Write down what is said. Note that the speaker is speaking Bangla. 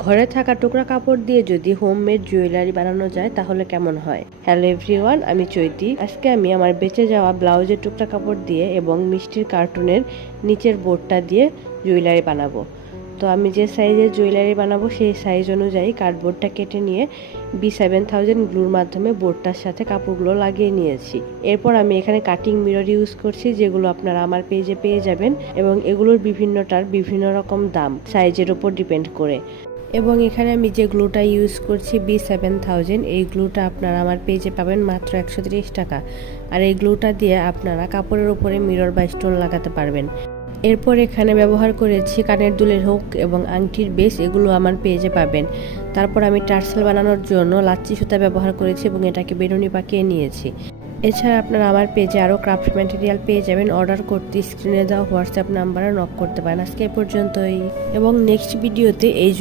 ঘরে থাকা টুকরা কাপড় দিয়ে যদি হোমমেড জুয়েলারি বানানো যায় তাহলে কেমন হয়। হ্যালো এভরিওয়ান, আমি চৈতি। আজকে আমি আমার বেঁচে যাওয়া ব্লাউজের টুকরা কাপড় দিয়ে এবং মিষ্টির কার্টুনের নিচের বোর্ডটা দিয়ে জুয়েলারি বানাবো। তো আমি যে সাইজের জুয়েলারি বানাবো সেই সাইজ অনুযায়ী কার্ডবোর্ডটা কেটে নিয়ে B7000 গ্লুর মাধ্যমে বোর্ডটার সাথে কাপড়গুলো লাগিয়ে নিয়েছি। এরপর আমি এখানে কাটিং মিরর ইউজ করছি, যেগুলো আপনারা আমার পেজে পেয়ে যাবেন, এবং এগুলোর বিভিন্নটার বিভিন্ন রকম দাম সাইজের উপর ডিপেন্ড করে। এবং এখানে আমি যে গ্লুটা ইউজ করছি B7000, এই গ্লুটা আপনারা আমার পেজে পাবেন মাত্র 130 টাকা। আর এই গ্লুটা দিয়ে আপনারা কাপড়ের উপরে মিরর বা স্টোন লাগাতে পারবেন। এরপর এখানে ব্যবহার করেছি কানের দুলের হুক এবং আংটির বেস, এগুলো আমার পেজে পাবেন। তারপর আমি টার্সেল বানানোর জন্য লাচ্ছি সুতা ব্যবহার করেছি এবং এটাকে বেরুনি পাকিয়ে নিয়েছি। এছাড়া আপনারা আমার পেজে আরও ক্রাফট ম্যাটেরিয়াল পেয়ে যাবেন। অর্ডার করতে স্ক্রিনে দেওয়া হোয়াটসঅ্যাপ নাম্বারে নক করতে পারেন। আজকে এ পর্যন্তই, এবং নেক্সট ভিডিওতে এই